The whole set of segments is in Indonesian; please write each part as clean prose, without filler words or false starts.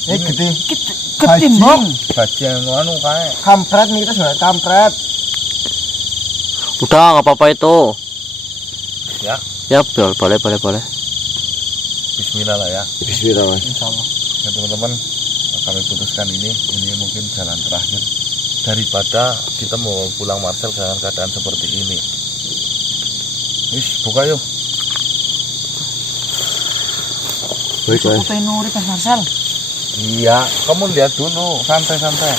Gede. Ketimbang Bajing anu kae. kampret nih kita sudah kampret. Udah nggak apa-apa itu. Ya. Ya boleh. Bismillah lah ya. Bismillah. Insyaallah. Ya teman-teman, kami putuskan ini mungkin jalan terakhir daripada kita mau pulang Marcel dengan keadaan seperti ini. Wis, buka yuk. Baik, Aku pengen nuri Mas Marcel. Iya, kamu lihat dulu, santai-santai.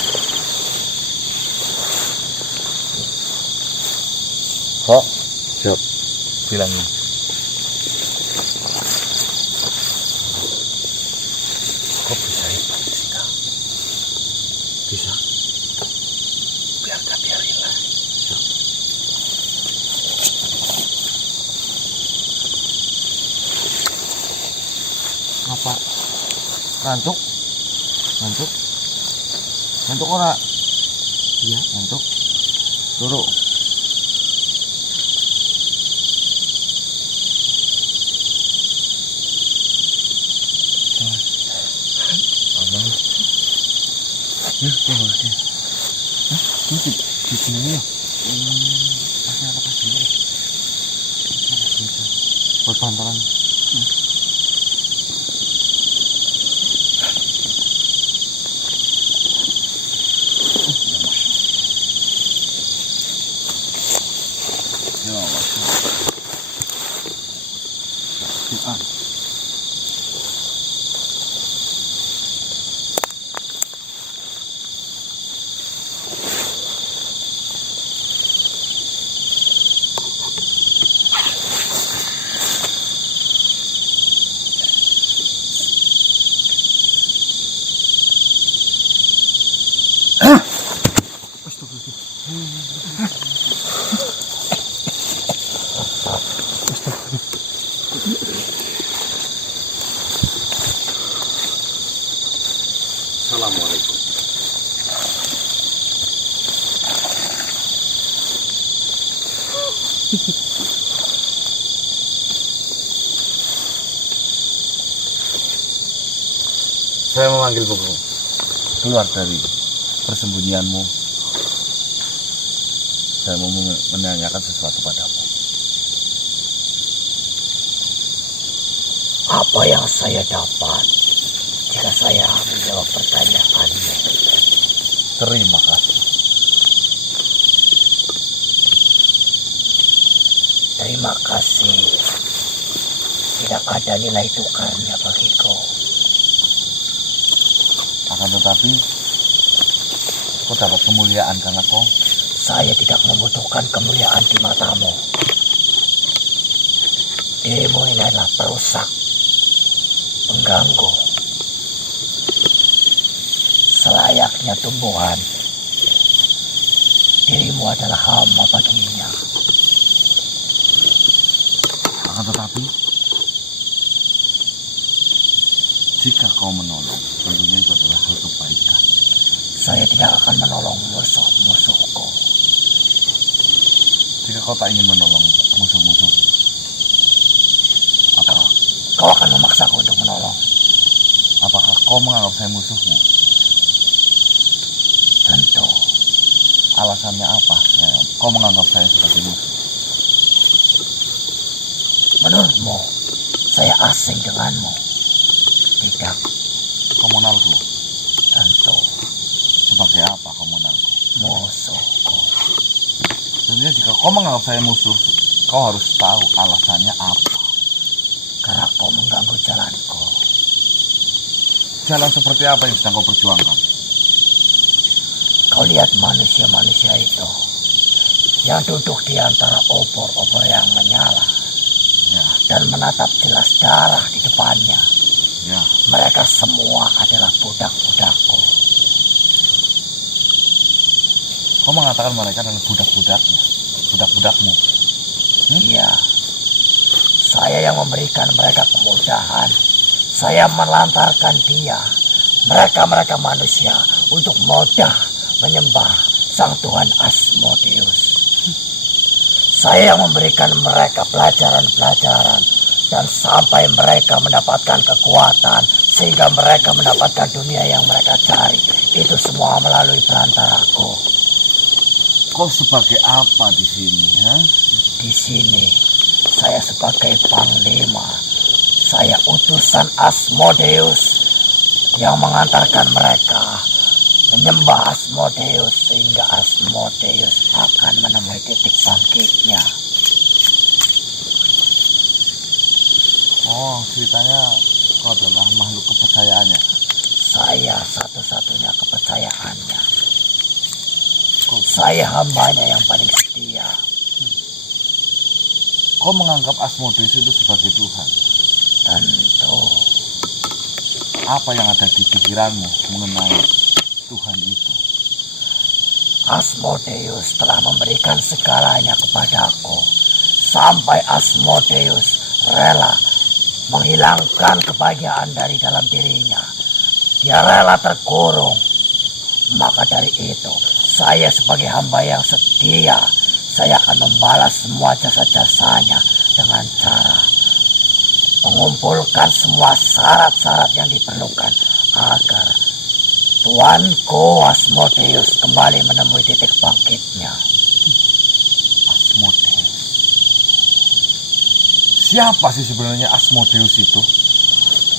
Kok? Siap. Bilangin. Kok bisa itu sih kak? Bisa. Biarin lah. Apa? Ngantuk ora? Iya, ngantuk. Duduk. Abang. Yuk, coba deh. Hah? Ini di sini ya? Kasih apa kasih dulu. Buat bantalan. Assalamualaikum. Saya memanggil buku. Keluar dari persembunyianmu. Saya mau menanyakan sesuatu padamu. Apa yang saya dapat jika saya menjawab pertanyaannya? Terima kasih. Terima kasih. Tidak ada nilai tukarnya bagiku. Akan tetapi, kau dapat kemuliaan karena kau. Saya tidak membutuhkan kemuliaan di matamu. Dirimu ini adalah perusak, pengganggu. Selayaknya tumbuhan, dirimu adalah hama baginya. Akan tetapi, jika kau menolong, tentunya itu adalah hal kebaikan. Saya tidak akan menolong musuh-musuhku. Jika kau tak ingin menolong musuh-musuh, Kau akan memaksaku untuk menolong. apakah kau menganggap saya musuhmu? Tentu. Alasannya apa? Ya, kau menganggap saya sebagai musuh? Menurutmu, saya asing denganmu? Tidak. Kau mengenalku? Tentu. Sebagai apa kau mengenalku? Musuhku. Tentunya jika kau menganggap saya musuh, kau harus tahu alasannya apa. Karena kau mengganggu jalanku. Jalan seperti apa yang sedang kau perjuangkan? Kau lihat manusia-manusia itu yang duduk di antara obor-obor yang menyala Ya, dan menatap jelas darah di depannya. ya. Mereka semua adalah budak-budakku. Kau mengatakan mereka adalah budak-budaknya, budak-budakmu. Iya. Saya yang memberikan mereka kemudahan. Saya melantarkan dia, mereka manusia, untuk mudah menyembah Sang Tuhan Asmodeus. Saya yang memberikan mereka pelajaran-pelajaran, dan sampai mereka mendapatkan kekuatan sehingga mereka mendapatkan dunia yang mereka cari. Itu semua melalui perantaraku. Kau sebagai apa di sini, ha? Di sini saya sebagai panglima. Saya utusan Asmodeus yang mengantarkan mereka menyembah Asmodeus sehingga Asmodeus akan menemui titik bangkitnya. Oh, ceritanya kau adalah makhluk kepercayaannya. Saya satu-satunya kepercayaannya. Saya hambanya yang paling setia. Kau menganggap Asmodeus itu sebagai Tuhan. Tentu. Apa yang ada di pikiranmu mengenai Tuhan itu? Asmodeus telah memberikan segalanya kepadaku. Sampai Asmodeus rela menghilangkan kebahagiaan dari dalam dirinya. Dia rela terkurung. Maka dari itu, saya sebagai hamba yang setia, saya akan membalas semua jasa-jasanya dengan cara mengumpulkan semua syarat-syarat yang diperlukan agar Tuanku Asmodeus kembali menemui titik bangkitnya. Asmodeus. Siapa sih sebenarnya Asmodeus itu?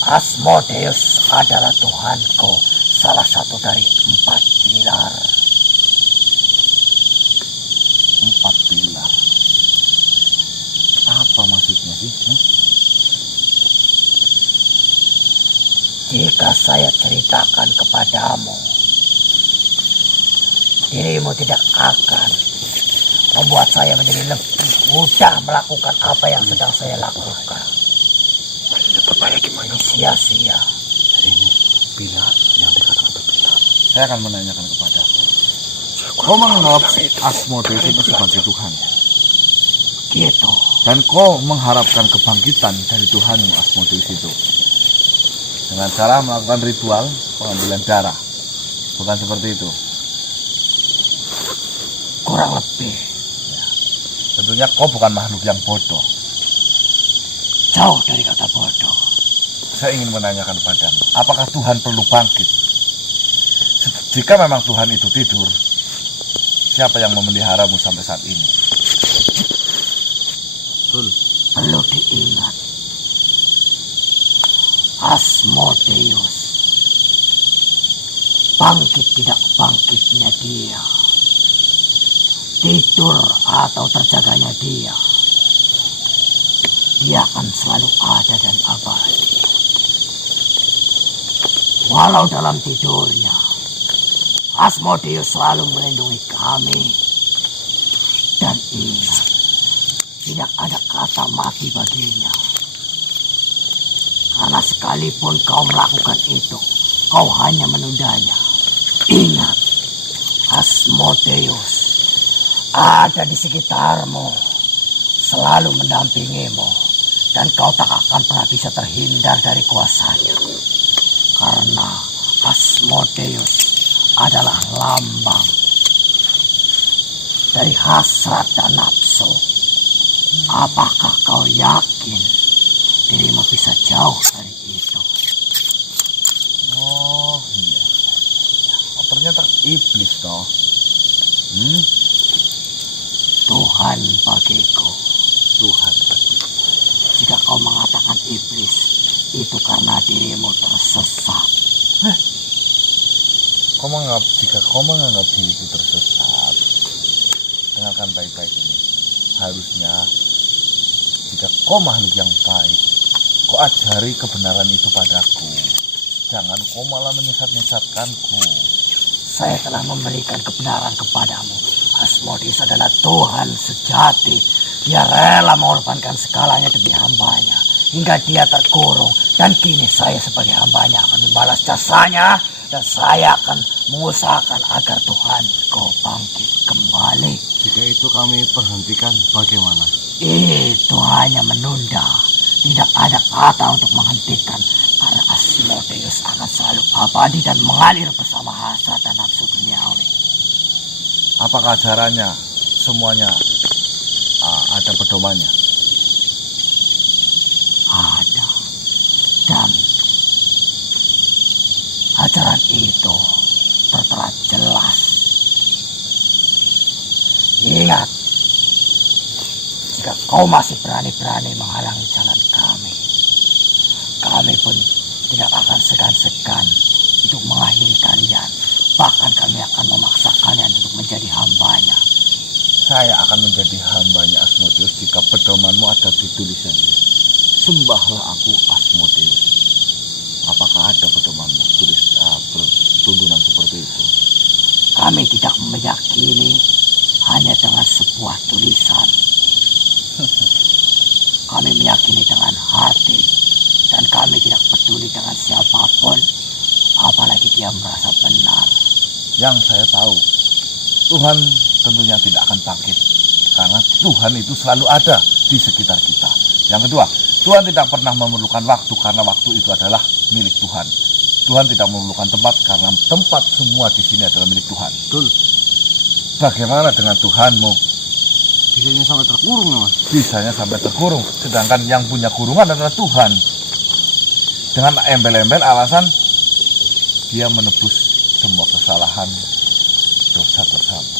Asmodeus adalah Tuhanku, salah satu dari 4 pilar. 4 pilar. Apa maksudnya sih? Jika saya ceritakan kepadamu, dirimu tidak akan membuat saya menjadi lebih mudah melakukan apa yang sedang saya lakukan. Berbahaya gimana? Sia-sia. Ini pilar yang dikatakan pilar. Saya akan menanyakan kepadamu. Kau menganggap Asmodeus itu sebagai Tuhan. Gitu. Dan kau mengharapkan kebangkitan dari Tuhanmu Asmodeus itu. Dengan cara melakukan ritual pengambilan darah. Bukan seperti itu. Kurang lebih. Tentunya kau bukan makhluk yang bodoh. Jauh dari kata bodoh. Saya ingin menanyakan padamu, apakah Tuhan perlu bangkit? Jika memang Tuhan itu tidur, siapa yang memeliharamu sampai saat ini? Betul. Perlu diingat. Asmodeus. Bangkit tidak bangkitnya dia. Tidur atau terjaganya dia. Dia akan selalu ada dan abadi. Walau dalam tidurnya, Asmodeus selalu melindungi kami. Dan ingat, tidak ada kata mati baginya. Karena sekalipun kau melakukan itu, kau hanya menundanya. Ingat, Asmodeus ada di sekitarmu, selalu mendampingimu, dan kau tak akan pernah bisa terhindar dari kuasanya. Karena Asmodeus adalah lambang dari hasrat dan nafsu. Apakah kau yakin dirimu bisa jauh dari itu? Oh iya. Oh, ternyata iblis toh. Tuhan bagiku. Tuhan bagiku. Jika kau mengatakan iblis, itu karena dirimu tersesat. Jika kau menganggap diriku tersesat, dengarkan baik-baik ini. Harusnya jika kau makhluk yang baik, kau ajari kebenaran itu padaku. Jangan kau malah menyesat-nyesatkanku. Saya telah memberikan kebenaran kepadamu. Asmodeus adalah Tuhan sejati. Dia rela mengorbankan segalanya demi hambanya, hingga dia terkurung. Dan kini saya sebagai hambanya akan membalas jasanya. Dan saya akan mengusahakan agar Tuhanku bangkit kembali. Jika itu kami perhentikan, bagaimana? Itu hanya menunda. Tidak ada kata untuk menghentikan. Karena Asmodeus akan selalu abadi dan mengalir bersama hasrat dan nafsu duniawi. Apakah caranya semuanya ada pedomannya? Ada. Dan Ajaran itu tertera jelas. Ingat, jika kau masih berani-berani menghalangi jalan kami pun tidak akan segan-segan untuk mengakhiri kalian. Bahkan kami akan memaksa kalian untuk menjadi hambanya. Saya akan menjadi hambanya Asmodeus jika pedomanmu ada di tulisannya. Sembahlah aku Asmodeus. Apakah ada pedomanmu tuntunan seperti itu? Kami tidak meyakini hanya dengan sebuah tulisan. Kami meyakini dengan hati. Dan kami tidak peduli dengan siapapun. Apalagi dia merasa benar. Yang saya tahu, Tuhan tentunya tidak akan bangkit. Karena Tuhan itu selalu ada di sekitar kita. Yang kedua, Tuhan tidak pernah memerlukan waktu karena waktu itu adalah milik Tuhan. Tuhan tidak memerlukan tempat karena tempat semua di sini adalah milik Tuhan. Betul. Bagaimana dengan Tuhanmu? Bisanya sampai terkurung ya, Mas. Bisanya sampai terkurung. Sedangkan yang punya kurungan adalah Tuhan. Dengan embel-embel alasan dia menebus semua kesalahan dosa-dosamu.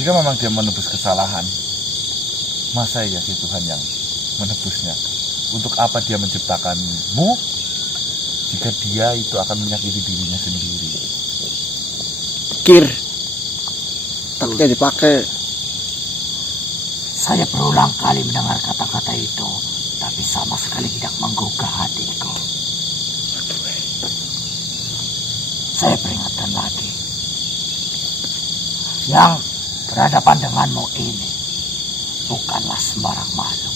Jika memang dia menebus kesalahan, masa iya sih Tuhan yang menebusnya? Untuk apa dia menciptakanmu jika dia itu akan menyakiti dirinya sendiri? Kir. Taknya dipakai. Saya berulang kali mendengar kata-kata itu, tapi sama sekali tidak menggugah hatiku. Saya peringatkan lagi. Yang berhadapan denganmu ini bukanlah sembarang makhluk.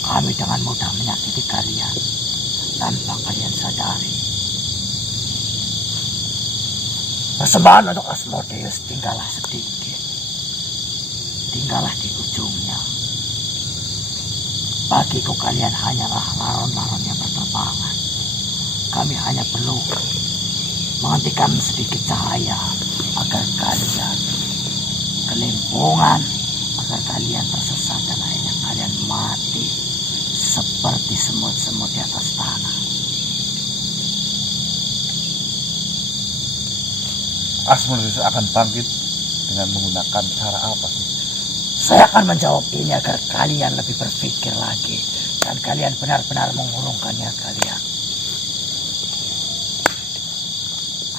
Kami dengan mudah menyakiti kalian tanpa kalian sadari. Persembahan untuk Asmodeus tinggallah sedikit. Tinggallah di ujungnya. Bagiku kalian hanyalah laron-laron yang berterbangan. Kami hanya perlu menghentikan sedikit cahaya agar kalian kelimpungan, agar kalian tersesat dan akhirnya kalian mati seperti semut-semut di atas tanah. Asmodeus akan bangkit dengan menggunakan cara apa sih? Saya akan menjawab ini agar kalian lebih berpikir lagi dan kalian benar-benar mengurungkannya kalian.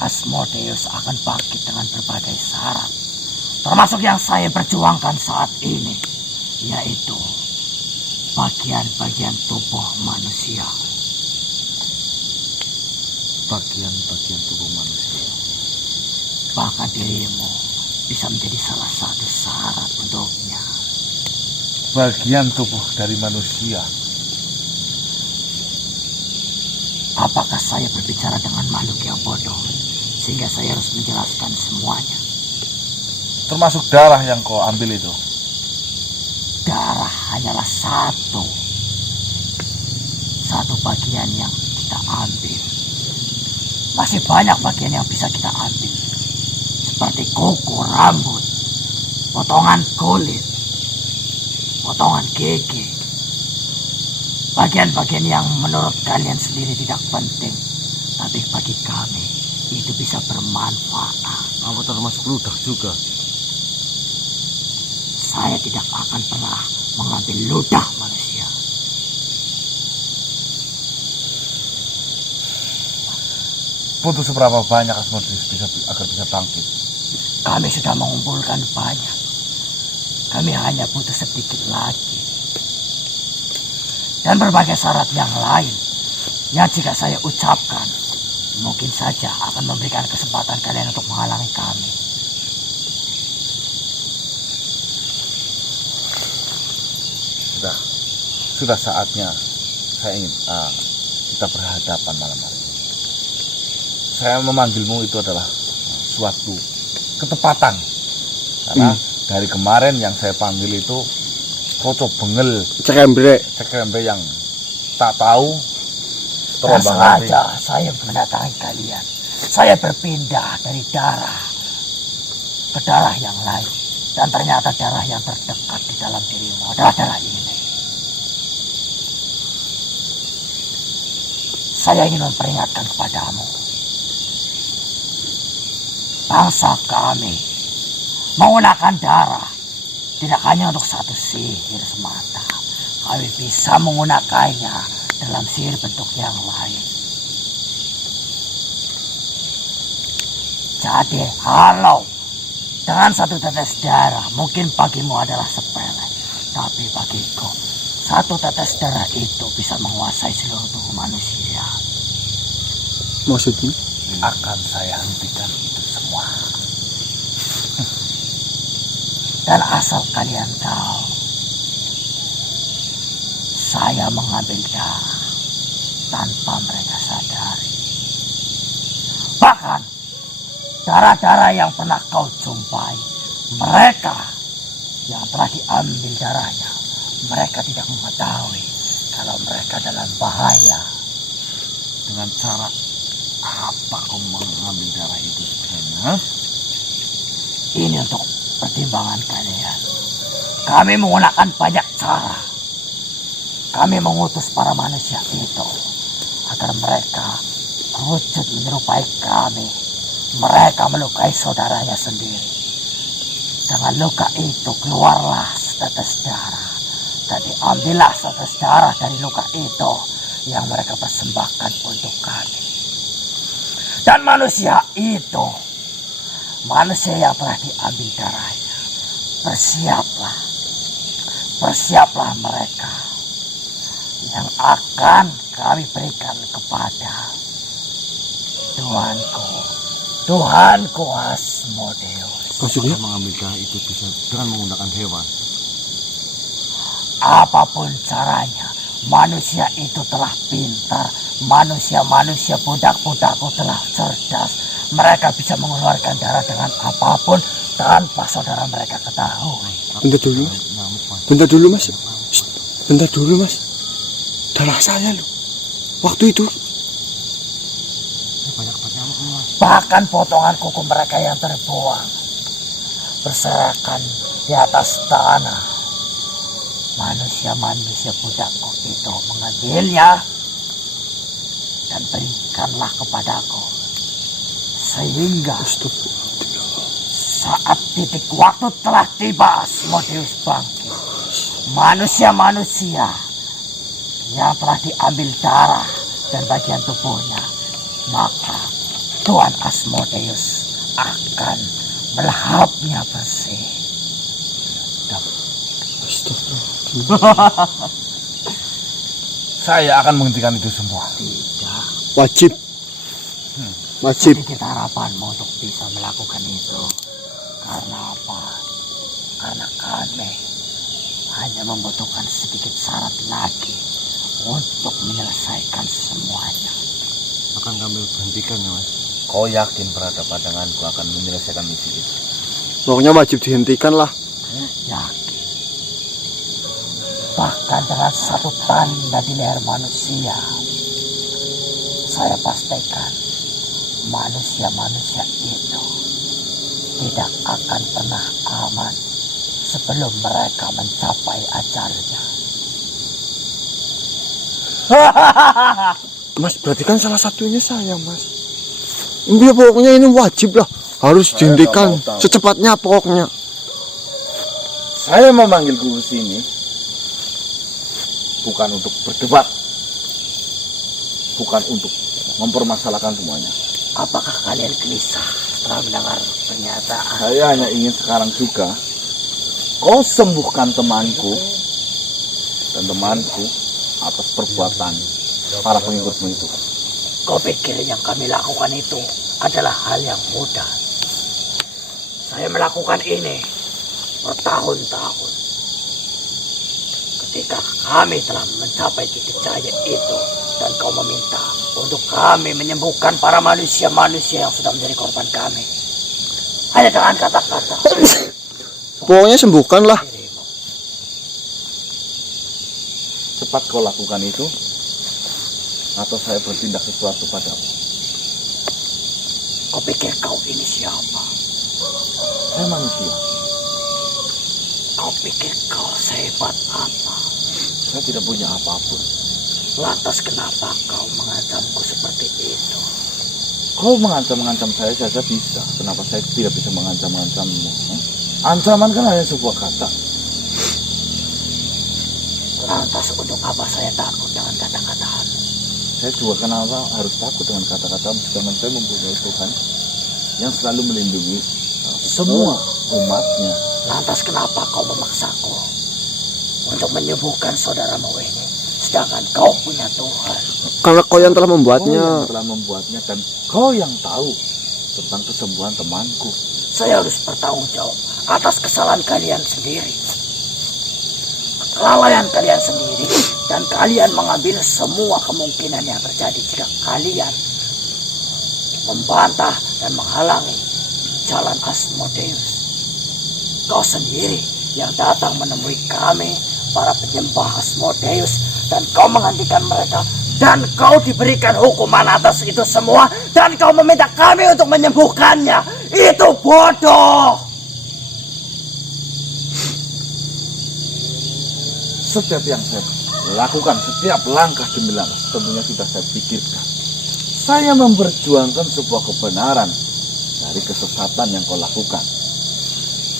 Asmodeus akan bangkit dengan berbagai syarat, termasuk yang saya perjuangkan saat ini, yaitu bagian-bagian tubuh manusia. Bagian-bagian tubuh manusia. Bahkan dirimu bisa menjadi salah satu syarat untuknya. Bagian tubuh dari manusia. Apakah saya berbicara dengan makhluk yang bodoh sehingga saya harus menjelaskan semuanya? Termasuk darah yang kau ambil itu. Darah hanyalah satu bagian yang kita ambil. Masih banyak bagian yang bisa kita ambil, seperti kuku, rambut, potongan kulit, potongan gigi. Bagian-bagian yang menurut kalian sendiri tidak penting, tapi bagi kami itu bisa bermanfaat. Apa termasuk ludah juga? Saya tidak akan pernah mengambil ludah manusia. Butuh seberapa banyak Asmodeus agar bisa bangkit? Kami sudah mengumpulkan banyak. Kami hanya butuh sedikit lagi. Dan berbagai syarat yang lain yang jika saya ucapkan mungkin saja akan memberikan kesempatan kalian untuk menghalangi kami. Sudah saatnya saya ingin kita berhadapan malam hari ini. Saya memanggilmu itu adalah suatu ketepatan. Karena dari kemarin yang saya panggil itu kocok bengel, cekembre yang tak tahu terombang ambing. Sengaja saya mendatangi kalian. Saya berpindah dari darah ke darah yang lain. Dan ternyata darah yang terdekat di dalam dirimu adalah darah ini. saya ingin memperingatkan kepadamu. Bangsa kami menggunakan darah tidak hanya untuk satu sihir semata. Kami bisa menggunakannya dalam sihir bentuk yang lain. Jadi halau dengan satu tetes darah mungkin bagimu adalah sepele. Tapi bagiku satu tetes darah itu bisa menguasai seluruh tubuh manusia. Maksudnya? Akan saya hentikan itu semua. Dan asal kalian tahu, saya mengambil darah tanpa mereka sadari. Bahkan darah-darah yang pernah kau jumpai, mereka yang telah diambil darahnya, mereka tidak mengetahui kalau mereka dalam bahaya. Dengan cara apa kau mengambil darah itu sebenarnya? Ini untuk pertimbangan kalian. Kami menggunakan banyak cara. Kami mengutus para manusia itu agar mereka wujud menyerupai kami. Mereka melukai saudaranya sendiri. Dengan luka itu keluarlah setetes darah. Dan diambillah setetes darah dari luka itu yang mereka persembahkan untuk kami. Dan manusia itu, manusia yang telah diambil darahnya, bersiaplah mereka yang akan kami berikan kepada Tuhanku Asmodeus. Maksudnya? Mengambil darah itu bisa dengan menggunakan hewan. Apapun caranya, manusia itu telah pintar. Manusia-manusia budak-budakku telah cerdas. Mereka bisa mengeluarkan darah dengan apapun tanpa saudara mereka ketahui. Bentar dulu mas. Shh, bentar dulu mas. Darah saya loh. Waktu itu. Bahkan potongan kuku mereka yang terbuang berserakan di atas tanah. Manusia-manusia budakku itu mengambilnya dan berikanlah kepadaku. Sehingga saat titik waktu telah tiba, Asmodeus bangkit. Manusia-manusia yang telah diambil darah dan bagian tubuhnya, maka Tuhan Asmodeus akan melahapnya bersih. Saya akan menghentikan itu semua. Tidak. Wajib. Wajib. Sedikit harapanmu untuk bisa melakukan itu. Karena apa? Karena kami hanya membutuhkan sedikit syarat lagi untuk menyelesaikan semuanya. Akan kami hentikan ya mas. Kau yakin berada padanganku akan menyelesaikan misi itu? Pokoknya wajib dihentikan lah. Yakin. Bahkan dengan satu tanda di leher manusia, saya pastikan manusia-manusia itu tidak akan pernah aman sebelum mereka mencapai ajalnya. Mas berarti kan salah satunya saya mas. Ini pokoknya ini wajib lah. Harus dihentikan secepatnya pokoknya. Saya memanggilku ke sini bukan untuk berdebat, bukan untuk mempermasalahkan semuanya. Apakah kalian gelisah setelah mendengar pernyataan? Saya hanya ingin sekarang juga kau sembuhkan temanku dan temanku atas perbuatan para pengikutmu itu. Kau pikir yang kami lakukan itu adalah hal yang mudah? Saya melakukan ini bertahun-tahun. Ketika kami telah mencapai titik cahaya itu dan kau meminta untuk kami menyembuhkan para manusia-manusia yang sudah menjadi korban kami, hanya dengan kata-kata. Pokoknya sembuhkanlah. Cepat kau lakukan itu, atau saya bertindak sesuatu padamu. Kau pikir kau ini siapa? Saya manusia. Kau pikir kau sehebat apa? Saya tidak punya apapun. Lantas kenapa kau mengancamku seperti itu? Kau mengancam saya saja bisa. Kenapa saya tidak bisa mengancam-ngancammu? Ancaman kan hanya sebuah kata. Lantas untuk apa saya takut dengan kata-katamu? Saya juga kenapa harus takut dengan kata-katamu, sedangkan saya mempunyai Tuhan yang selalu melindungi semua umatnya. Lantas kenapa kau memaksaku untuk menyembuhkan saudaramu ini, sedangkan kau punya Tuhan? Karena kau yang telah Kau membuatnya. yang telah membuatnya dan kau yang tahu tentang kesembuhan temanku. Saya harus bertanggung jawab atas kesalahan kalian sendiri. Kelalaian kalian sendiri, dan kalian mengambil semua kemungkinan yang terjadi jika kalian membantah dan menghalangi jalan Asmodeus. Kau sendiri yang datang menemui kami, para penyembah Asmodeus, dan kau menghentikan mereka, dan kau diberikan hukuman atas itu semua, dan kau meminta kami untuk menyembuhkannya. Itu bodoh. Setiap yang saya lakukan, setiap langkah demi langkah, tentunya sudah saya pikirkan. Saya memperjuangkan sebuah kebenaran dari kesesatan yang kau lakukan.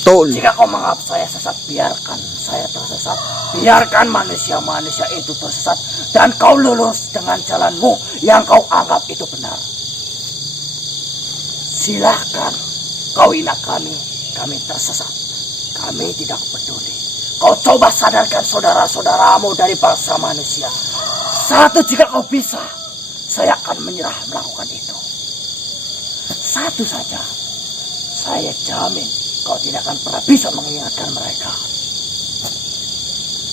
Betul. Jika kau menganggap saya sesat, biarkan saya tersesat. Biarkan manusia-manusia itu tersesat, dan kau lurus dengan jalanmu yang kau anggap itu benar. Silahkan kau hina kami tersesat. Kami tidak peduli. Kau coba sadarkan saudara-saudaramu dari bangsa manusia. Satu, jika kau bisa, saya akan menyerah melakukan itu. Satu saja, saya jamin kau tidak akan pernah bisa mengingatkan mereka.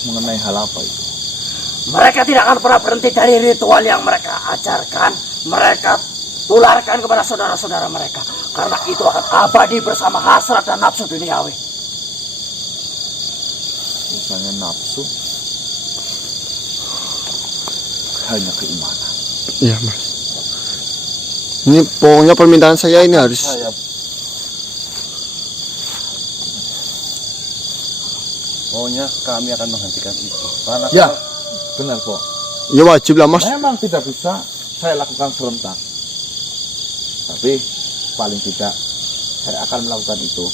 Mengenai hal apa itu? Mereka tidak akan pernah berhenti dari ritual yang mereka ajarkan. Mereka tularkan kepada saudara-saudara mereka. Karena itu akan abadi bersama hasrat dan nafsu duniawi. Misalnya nafsu, hanya keimanan. Iya mas. Ini pokoknya permintaan saya ini harus. Pokoknya kami akan menghentikan itu. Karena Ya, benar kok. Ya wajib lah mas. Memang tidak bisa saya lakukan serentak. Tapi paling tidak saya akan melakukan itu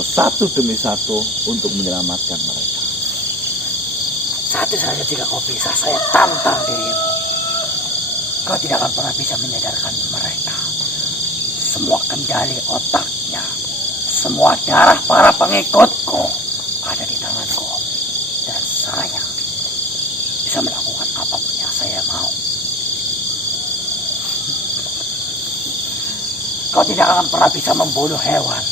satu demi satu untuk menyelamatkan mereka. Satu saja jika kau bisa, saya tantang dirimu. Kau tidak akan pernah bisa menyadarkan mereka. Semua kendali otaknya, semua darah para pengikutku ada di tanganku. Dan saya bisa melakukan apapun yang saya mau. Kau tidak akan pernah bisa membunuh hewan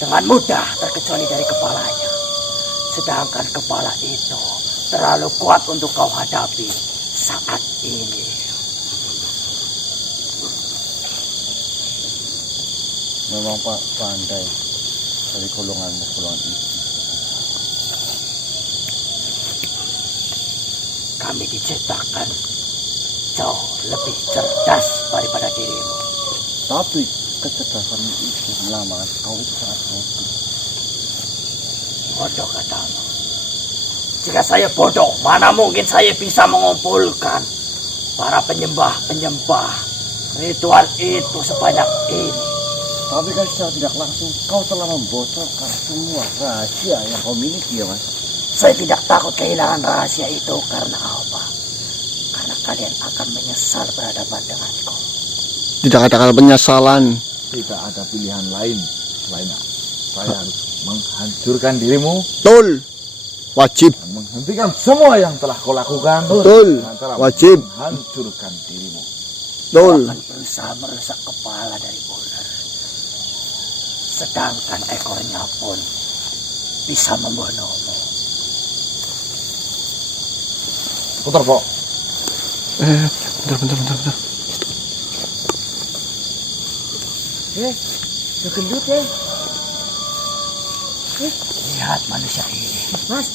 dengan mudah terkecuali dari kepalanya. Sedangkan kepala itu terlalu kuat untuk kau hadapi saat ini. memang Pak pandai dari golongan itu. Kami diciptakan jauh lebih cerdas daripada dirimu. Tapi kecerdasan itu melamar kau itu sangat bodoh. Bodoh katamu. Jika saya bodoh, mana mungkin saya bisa mengumpulkan para penyembah-penyembah ritual itu sebanyak ini. Tapi kan secara tidak langsung kau telah membocorkan semua rahasia yang kau miliki ya Mas. Saya tidak takut kehilangan rahasia itu karena apa? Karena kalian akan menyesal berhadapan denganku. Tidak ada kata penyesalan. Tidak ada pilihan lain selain saya harus menghancurkan dirimu Betul. Wajib. dan menghentikan semua yang telah kau lakukan. Betul. Dengan cara Wajib. menghancurkan dirimu. Betul. Kau akan berusaha merusak kepala dari ular. Sedangkan ekornya pun bisa membunuhmu. Putar kok. Bentar. Gendut ya, Lihat manusia ini. Mas.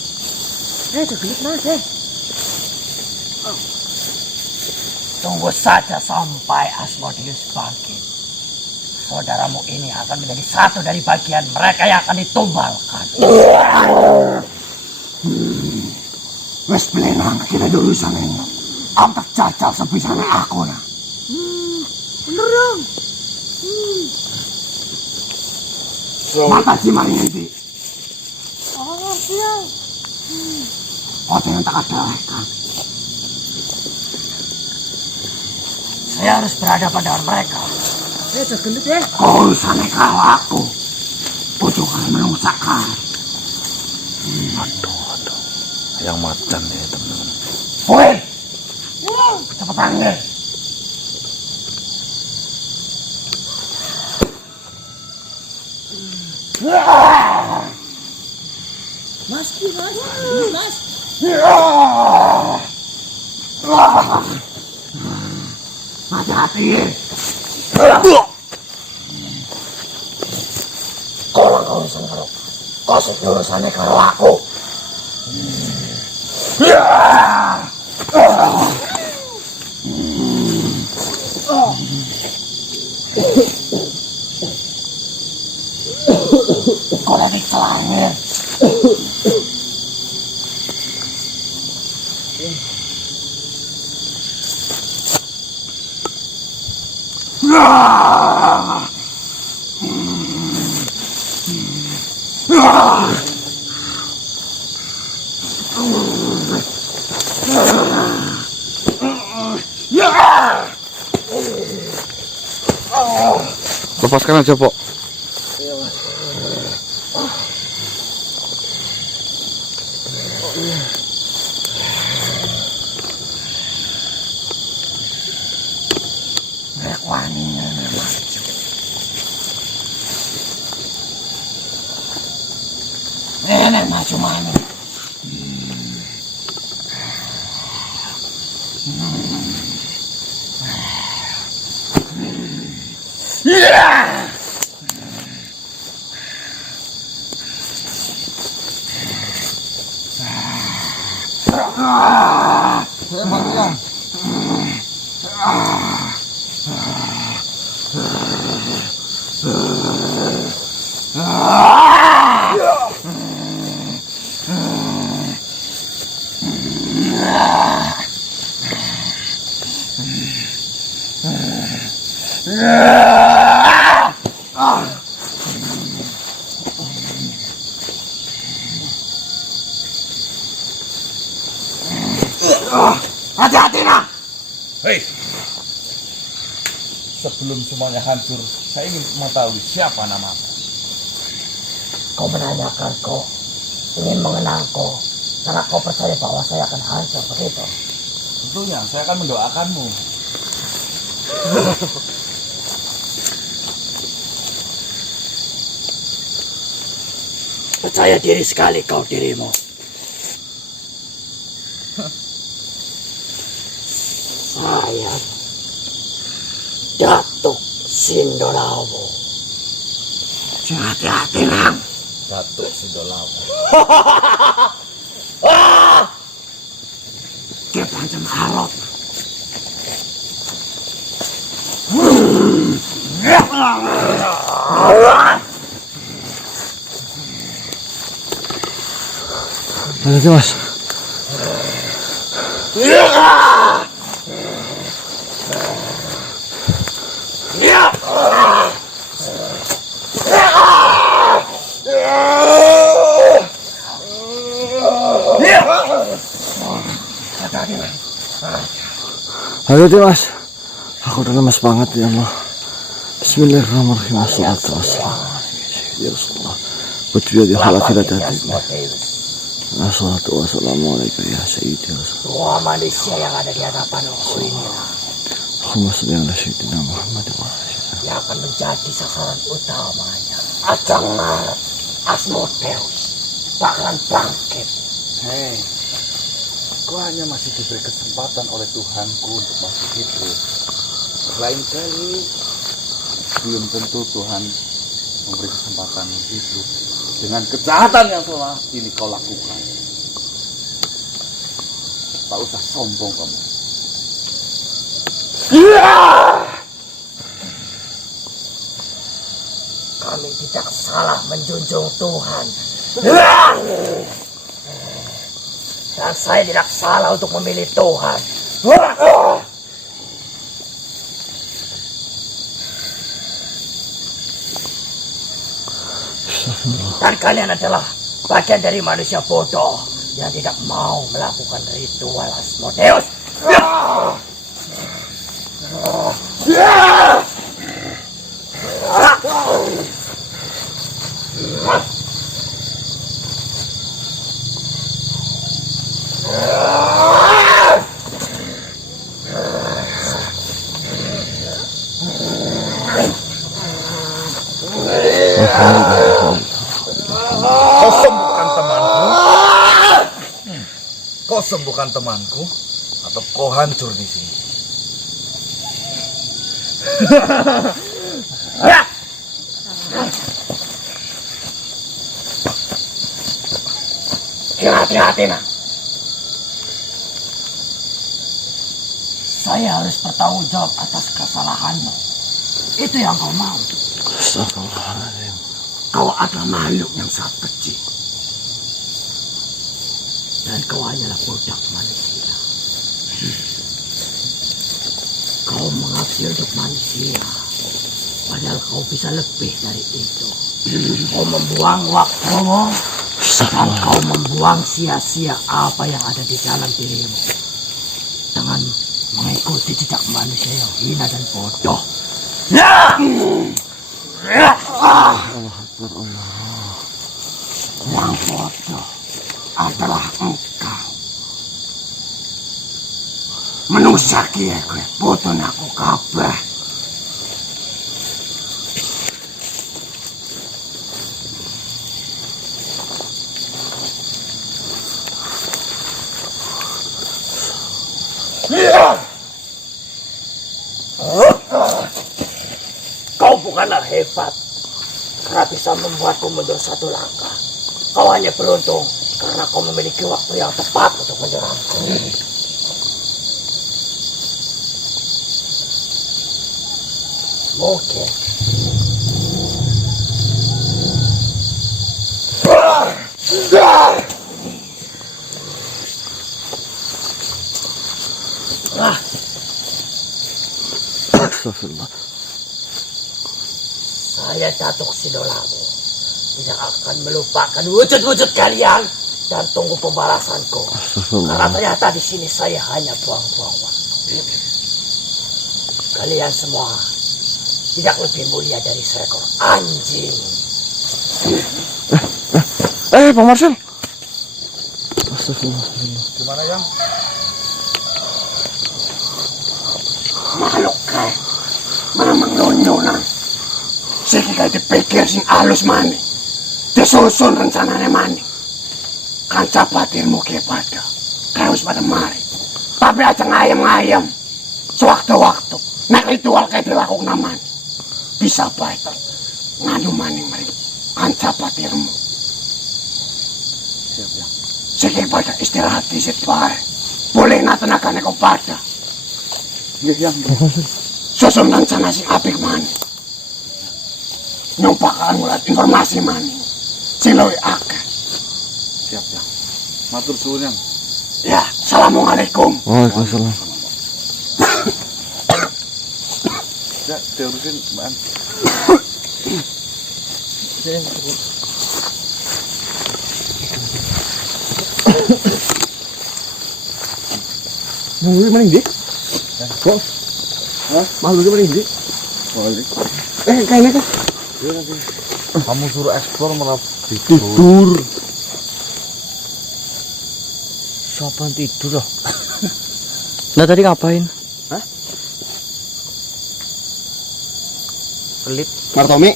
Gendut Mas Tunggu saja sampai Asmodeus bangkit. Saudaramu ini akan menjadi satu dari bagian mereka yang akan ditumbalkan. Wes pelenang kita dulu sana. Kamu terjajal sebisanya aku nah. Bener dong. Mata Cimari ini. Oh, siap. Ada yang tak ada kan. Saya harus berhadapan dengan mereka. Aja gendut ya. Urusannya kalau aku. Bujukan menusakkan. Aduh. Yang macan ya teman-teman. Woi. Cepetan ya. Mas, mas. Hati-hati. Kalau urusan kalau kasih urusannya kalau aku. Kolektif selangir. Lepaskan aja, Pok. Waninya memang. Nenek maju mana? Hati-hati nak. Hei, sebelum semuanya hancur, saya ingin mengetahui siapa namamu. Kau menanyakanku, ingin mengenalku, karena kau percaya bahwa saya akan hancur begitu. Tentunya, saya akan mendoakanmu. Percaya diri sekali kau dirimu. Saya Datuk Sindolawo. Hati-hati nang. Datuk Sindolawo. Dia pancam harap. Hati-hati, Mas. Hati-hati, Mas. Aku udah lemas banget ya Allah. Bismillahirrahmanirrahim. Assalatu wassalamu ya Rasulullah. Wajibiyadi halakila tadi. Assalatu wassalamu alaikum ya Sayyidi Rasulullah. Semua manusia yang ada di hadapanku ini Allahumma salli ala Sayyidina Muhammad wa yang akan menjadi sasaran utamanya. Ajang Maret, Asmodeus bakalan bangkit. Hei, kau hanya masih diberi kesempatan oleh Tuhanku untuk masih hidup. Lain kali, belum tentu Tuhan memberi kesempatan hidup dengan kejahatan yang selama ini kau lakukan. Tak usah sombong kamu. Kami tidak salah menjunjung Tuhan. Dan saya tidak salah untuk memilih Tuhan. Dan kalian adalah bagian dari manusia bodoh yang tidak mau melakukan ritual Asmodeus. Kau sembuhkan temanku. Kau sembuhkan temanku atau kau hancur di sini. Hati-hati nak. Saya harus bertanggung jawab atas kesalahanmu. Itu yang kau mau. Astagfirullahaladzim. Kau adalah makhluk yang sangat kecil. Dan kau hanyalah budak manusia. Kau mengabdi untuk manusia. Padahal kau bisa lebih dari itu. Kau membuang waktumu. Dan kau membuang sia-sia apa yang ada di dalam dirimu. Dengan mengikuti jejak manusia yang hina dan bodoh. Yang bodoh adalah engkau. Menusaki aku, bodoh aku kabeh. Kau bukanlah hebat karena bisa membuatku mundur satu langkah. Kau hanya beruntung karena kau memiliki waktu yang tepat untuk menyerangku. Mungkin. Astagfirullah. Saya Datuk Sidolamu tidak akan melupakan wujud-wujud kalian dan tunggu pembalasanku. Karena ternyata di sini saya hanya buang-buang waktu. Kalian semua tidak lebih mulia dari seekor anjing. Pak Marcel. Astagfirullah. Gimana yang? Makhluk kau memang nonyonan. Saya kira dipikir sing halus maning. Disusun rencananya maning. Kanca batirmu kepada. Kau pada mari. Tapi aja ngayam-ngayam. Sewaktu-waktu. Nek ritual kayak dilakukan maning. Bisa baik. Nganu maning mari. Kanca batirmu. Siap yang. Saya kira pada istirahat di situ baik. Boleh na tenaganya kau pada. Iya yang. Susun rencana sing apik maning. Nyumpakan ngulat informasi maning. Sing luwih akeh. Siap yang. Matur suwun yang. Ya, assalamualaikum. Waalaikumsalam. Ya, diurusin Mbak. Makhluk mana ini? Kok? Makhluk mana ini? Kayaknya kan? Kamu suruh eksplor malah Tidur. Siapa yang tidur loh? Nah tadi ngapain? Hah? Pelit. Martomi.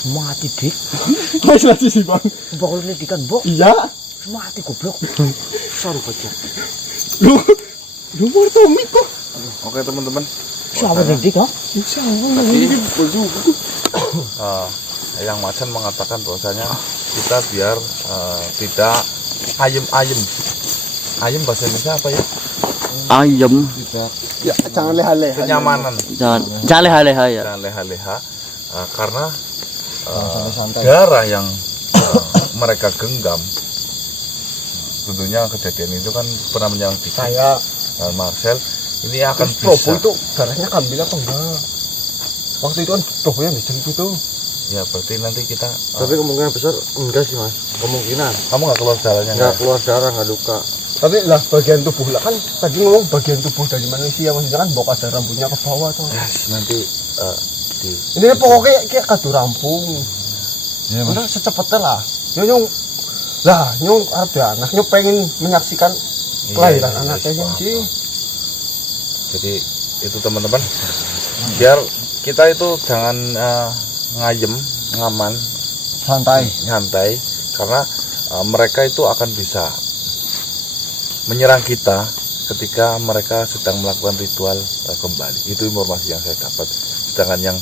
Semua hati dik. Masih hati sih bang. Bakal ini dikan bok. Iya. Semua hati goblok. Saru baca. Lu Martomi kok. Oke teman-teman. Siapa yang dik ha? Yang Macan mengatakan bahwasanya kita biar tidak ayem-ayem. Ayem bahasa Indonesia apa ya? Ayam. Tidak Ya, jangan leha-leha. kenyamanan. Jangan leha-leha ya. Jangan leha-leha karena darah yang mereka genggam tentunya kejadian itu kan pernah menyerang Diki Saya dan Marcel. Ini akan Probo bisa itu darahnya kambil apa enggak? Waktu itu kan Probonya diceluk itu. ya, berarti nanti kita Tapi kemungkinan besar enggak sih mas. Kemungkinan kamu nggak keluar darahnya nggak keluar darah, nggak luka. Tapi lah bagian tubuh lah kan tadi ngomong bagian tubuh dari manusia maksudnya kan bok ada rambutnya ke bawah tuh. Yes, nanti di Ini pokoknya kayak kado rampung. ya, Mas. Udah secepatnya lah. Nyong lah nyong ada anak nyong pengen menyaksikan Iya, kelahiran iya, anaknya iya, yang sih. Jadi itu teman-teman, biar kita itu jangan ngayem, ngaman, Santai. nyantai, karena mereka itu akan bisa menyerang kita ketika mereka sedang melakukan ritual kembali. Itu informasi yang saya dapat. Sedangkan yang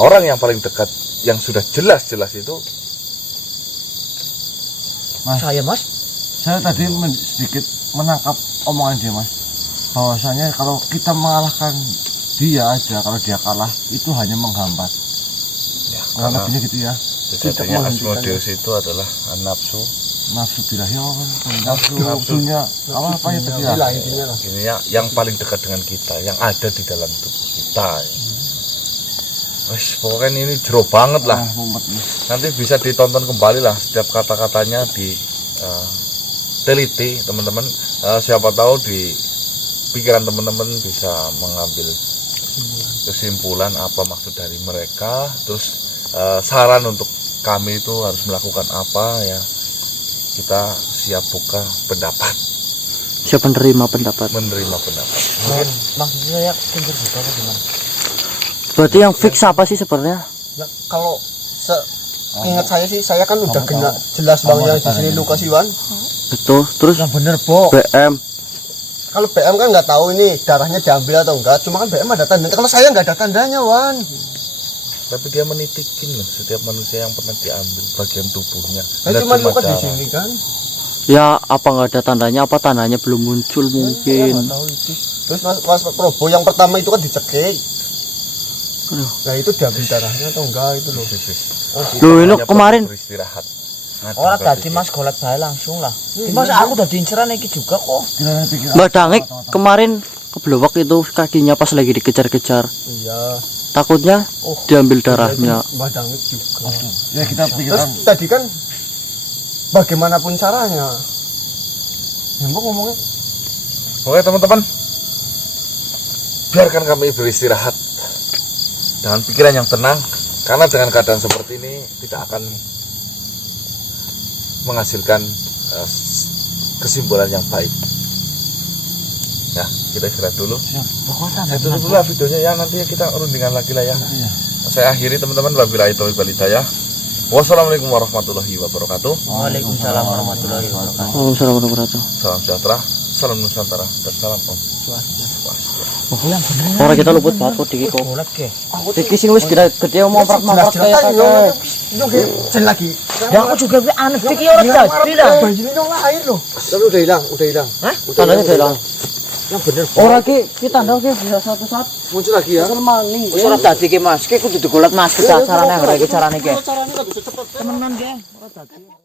orang yang paling dekat, yang sudah jelas-jelas itu Saya mas. Saya tadi sedikit menangkap omongan dia mas, bahwasanya kalau kita mengalahkan dia aja, kalau dia kalah itu hanya menghambat. ya, Kurang karena lebihnya gitu ya. sejatinya Asmodeus itu adalah nafsu. Nafsu birahi apa? Nafsunya apa ya tadi ya? Inilah intinya lah. Ini yang paling dekat dengan kita, yang ada di dalam tubuh kita. Wes, pokoknya ini jero banget lah. Mumet nih. Nanti bisa ditonton kembali lah setiap kata-katanya di teliti teman-teman. Siapa tahu di pikiran teman-teman bisa mengambil kesimpulan apa maksud dari mereka. Terus saran untuk kami itu harus melakukan apa ya. Kita siap buka pendapat, Siapa menerima pendapat? menerima pendapat. Maksudnya saya kunjur juga apa gimana? Berarti yang fix apa sih sebenarnya? Ya, kalau ingat saya sih saya kan udah kena jelas bang yang di sini luka Iwan. Betul. Terus Yang bener Bo. BM. Kalau BM kan nggak tahu ini darahnya diambil atau enggak. Cuma kan BM ada tandanya. Kalau saya nggak ada tandanya Wan. Tapi dia menitikin loh setiap manusia yang pernah diambil bagian tubuhnya. Saya Nggak cuma luka di darah. sini kan. Ya apa nggak ada tandanya? Apa tandanya belum muncul Saya mungkin? nggak tahu itu. Terus mas Probo yang pertama itu kan dicekik. Aduh. Nah itu diambil darahnya atau enggak itu loh. Sis, sis. Loh ini Hanya kemarin perlu beristirahat. Nah, Orang berarti tadi mas golek bae langsung lah. Masa aku udah diinceran iki juga kok. Mbak Dangik kemarin keblowak itu kakinya pas lagi dikejar-kejar. Iya. Takutnya Oh. diambil darahnya. Mbak Dangit juga. Ya kita Terus tadi kan bagaimanapun caranya. Ya mbak ngomongnya. Oke teman-teman, biarkan kami beristirahat dengan pikiran yang tenang, karena dengan keadaan seperti ini tidak akan menghasilkan kesimpulan yang baik. Ya, kita istirahat dulu. Saya tutup dulu lah videonya ya, nanti kita rundingan lagi lah ya. Saya akhiri teman-teman, wabillahi taufiq wal hidayah. Wassalamualaikum warahmatullahi wabarakatuh. Waalaikumsalam warahmatullahi wabarakatuh. Waalaikumsalam warahmatullahi wabarakatuh. Salam sejahtera, salam Nusantara, dan salam Om. Yang bener. Orang kita luput banget kok Diki kok. Golek ke. Diki sing wis gede mau Jelas-jelas kayak tadi nyong jalan lagi. Ya aku juga wi aneh iki ora dadi lah. Bayi nyong lain loh. Tapi udah hilang, udah hilang. Hah? Tandanya udah hilang. Yang bener. Orang ki tanda ki bisa satu saat Muncul lagi ya. maning. Wis ora dadi ki Mas. Ki kudu digolek Mas carane iki. Caranya kan bisa cepet. Temenan ge. Ora dadi.